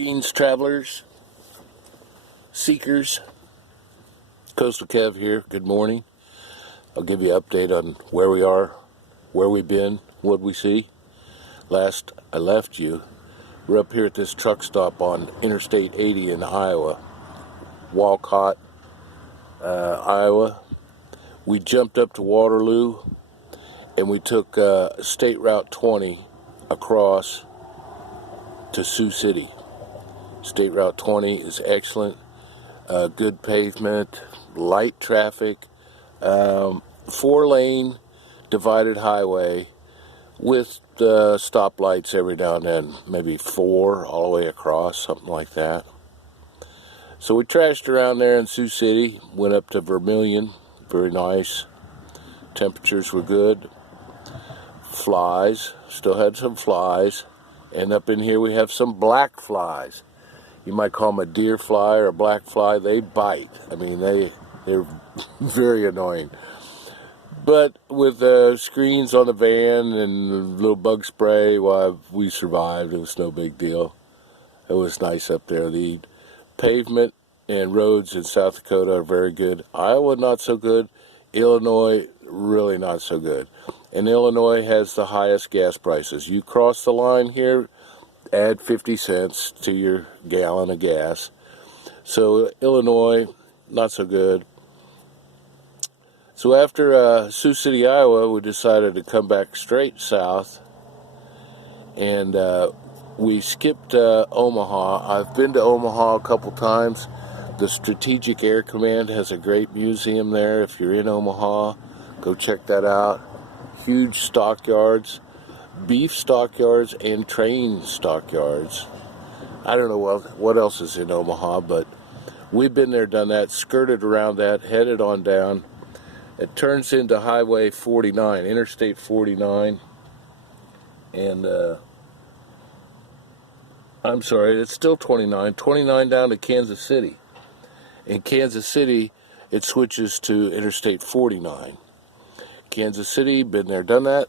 Greetings, travelers, seekers. Coastal Kev here. Good morning. I'll give you an update on where we are, where we've been, what we see. Last I left you, we're up here at this truck stop on Interstate 80 in Iowa, Walcott, Iowa. We jumped up to Waterloo and we took State Route 20 across to Sioux City. State Route 20 is excellent, good pavement, light traffic, 4-lane divided highway with stoplights every now and then, maybe 4 all the way across, something like that. So we trashed around there in Sioux City, went up to Vermilion, very nice, temperatures were good, flies, still had some flies, and up in here we have some black flies. You might call them a deer fly or a black fly. They bite. I mean, they're very annoying. But with screens on the van and a little bug spray, well, we survived. It was no big deal. It was nice up there. The pavement and roads in South Dakota are very good. Iowa, not so good. Illinois, really not so good. And Illinois has the highest gas prices. You cross the line here, add 50 cents to your gallon of gas. So Illinois, not so good. So after Sioux City, Iowa, we decided to come back straight south, and we skipped Omaha. I've been to Omaha a couple times. The Strategic Air Command has a great museum there. If you're in Omaha, go check that out. Huge stockyards, beef stockyards and train stockyards. I don't know what else is in Omaha, but we've been there, done that, skirted around that, headed on down. It turns into Highway 49, Interstate 49, and I'm sorry, it's still 29 down to Kansas City. In Kansas City, it switches to Interstate 49. Kansas City, been there, done that.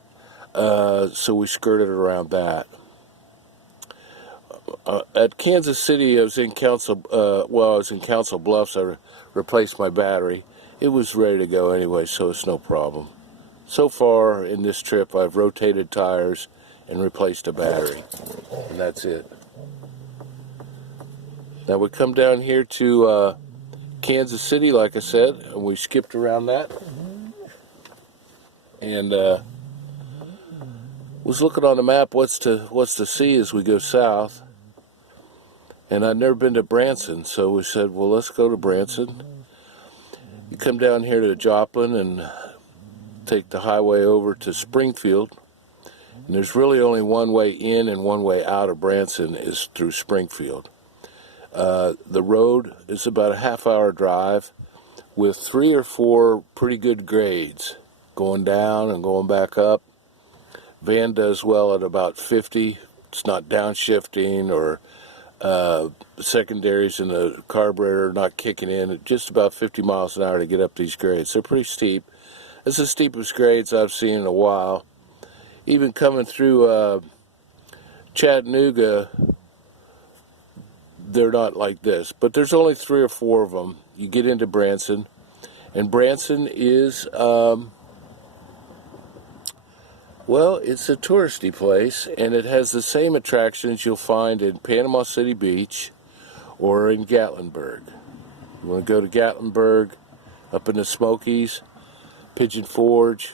So we skirted around that. At Kansas City, I was in Council Bluffs. I replaced my battery. It was ready to go anyway, so it's no problem. So far in this trip, I've rotated tires and replaced a battery, and that's it. Now we come down here to Kansas City, like I said, and we skipped around that. And was looking on the map what's to see as we go south, and I'd never been to Branson, so we said, well, let's go to Branson. You come down here to Joplin and take the highway over to Springfield, and there's really only one way in and one way out of Branson is through Springfield. The road is about a half-hour drive with 3 or 4 pretty good grades, going down and going back up. Van does well at about 50. It's not downshifting or secondaries in the carburetor not kicking in. At just about 50 miles an hour to get up these grades. They're pretty steep. It's the steepest grades I've seen in a while. Even coming through Chattanooga, they're not like this. But there's only 3 or 4 of them. You get into Branson, and Branson is well, it's a touristy place, and it has the same attractions you'll find in Panama City Beach or in Gatlinburg. You want to go to Gatlinburg, up in the Smokies, Pigeon Forge,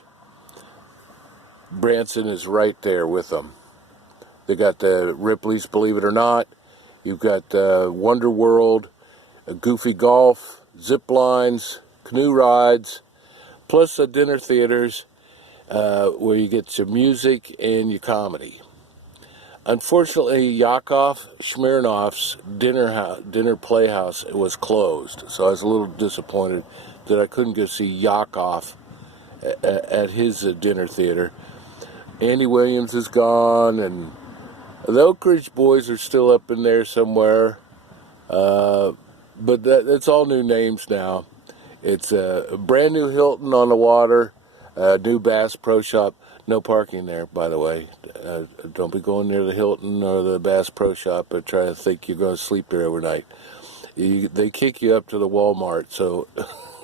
Branson is right there with them. They got the Ripley's, believe it or not. You've got Wonder World, Goofy Golf, zip lines, canoe rides, plus the dinner theaters, where you get your music and your comedy. Unfortunately, Yakov Smirnoff's dinner playhouse was closed, so I was a little disappointed that I couldn't go see Yakov at his dinner theater. Andy Williams is gone, and the Oak Ridge Boys are still up in there somewhere, but that's all new names now. It's a brand new Hilton on the water, new Bass Pro Shop. No parking there, by the way. Don't be going near the Hilton or the Bass Pro Shop or trying to think you're going to sleep there overnight. They kick you up to the Walmart, so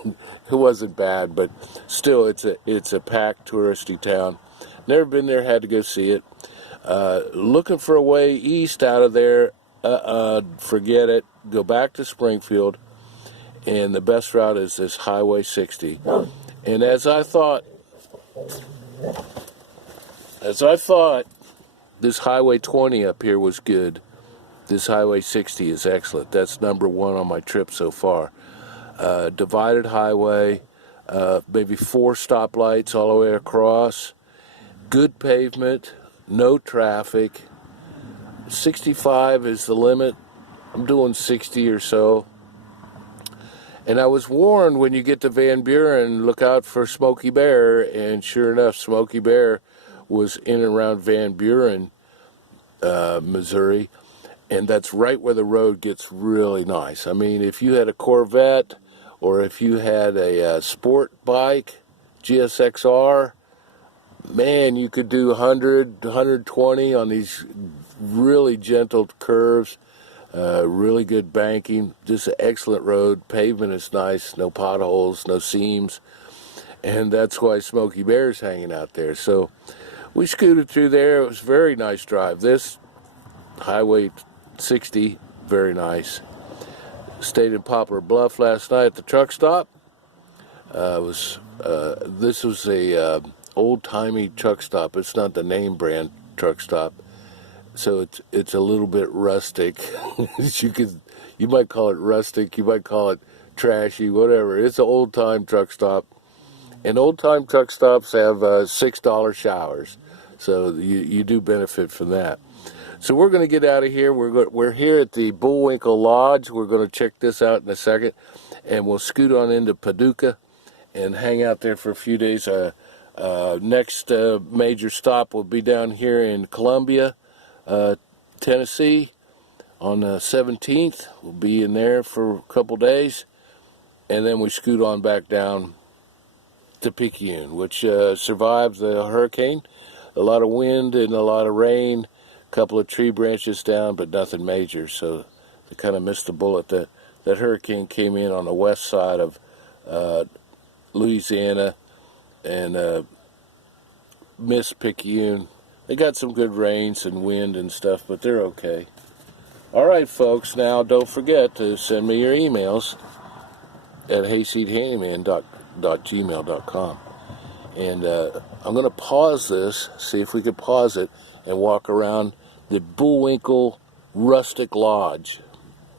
it wasn't bad, but still, it's a packed touristy town. Never been there, had to go see it. Looking for a way east out of there, forget it. Go back to Springfield, and the best route is this Highway 60. And as I thought this Highway 20 up here was good, this Highway 60 is excellent. That's number one on my trip so far. Divided highway, maybe 4 stoplights all the way across, good pavement, no traffic. 65 is the limit. I'm doing 60 or so. And I was warned, when you get to Van Buren, look out for Smokey Bear, and sure enough, Smokey Bear was in and around Van Buren, Missouri, and that's right where the road gets really nice. I mean, if you had a Corvette, or if you had a sport bike, GSXR, man, you could do 100, 120 on these really gentle curves, really good banking, just an excellent road. Pavement is nice, no potholes, no seams, and that's why Smokey Bear's hanging out there. So we scooted through there. It was a very nice drive. This Highway 60, very nice. Stayed in Poplar Bluff last night at the truck stop. This was a old-timey truck stop. It's not the name brand truck stop, so it's a little bit rustic. You might call it rustic, you might call it trashy, whatever. It's an old-time truck stop, and old-time truck stops have $6 showers, so you do benefit from that. So we're going to get out of here. We're here at the Bullwinkle Lodge. We're going to check this out in a second, and we'll scoot on into Paducah and hang out there for a few days. Next major stop will be down here in Columbia, Tennessee, on the 17th. We'll be in there for a couple days, and then we scoot on back down to Picayune, which survived the hurricane. A lot of wind and a lot of rain. Couple of tree branches down, but nothing major, so they kind of missed the bullet. That hurricane came in on the west side of Louisiana and missed Picayune. They got some good rains and wind and stuff, but they're okay. All right, folks, now don't forget to send me your emails at hayseedhandyman.gmail.com. And I'm going to pause this, see if we could pause it, and walk around the Bullwinkle Rustic Lodge.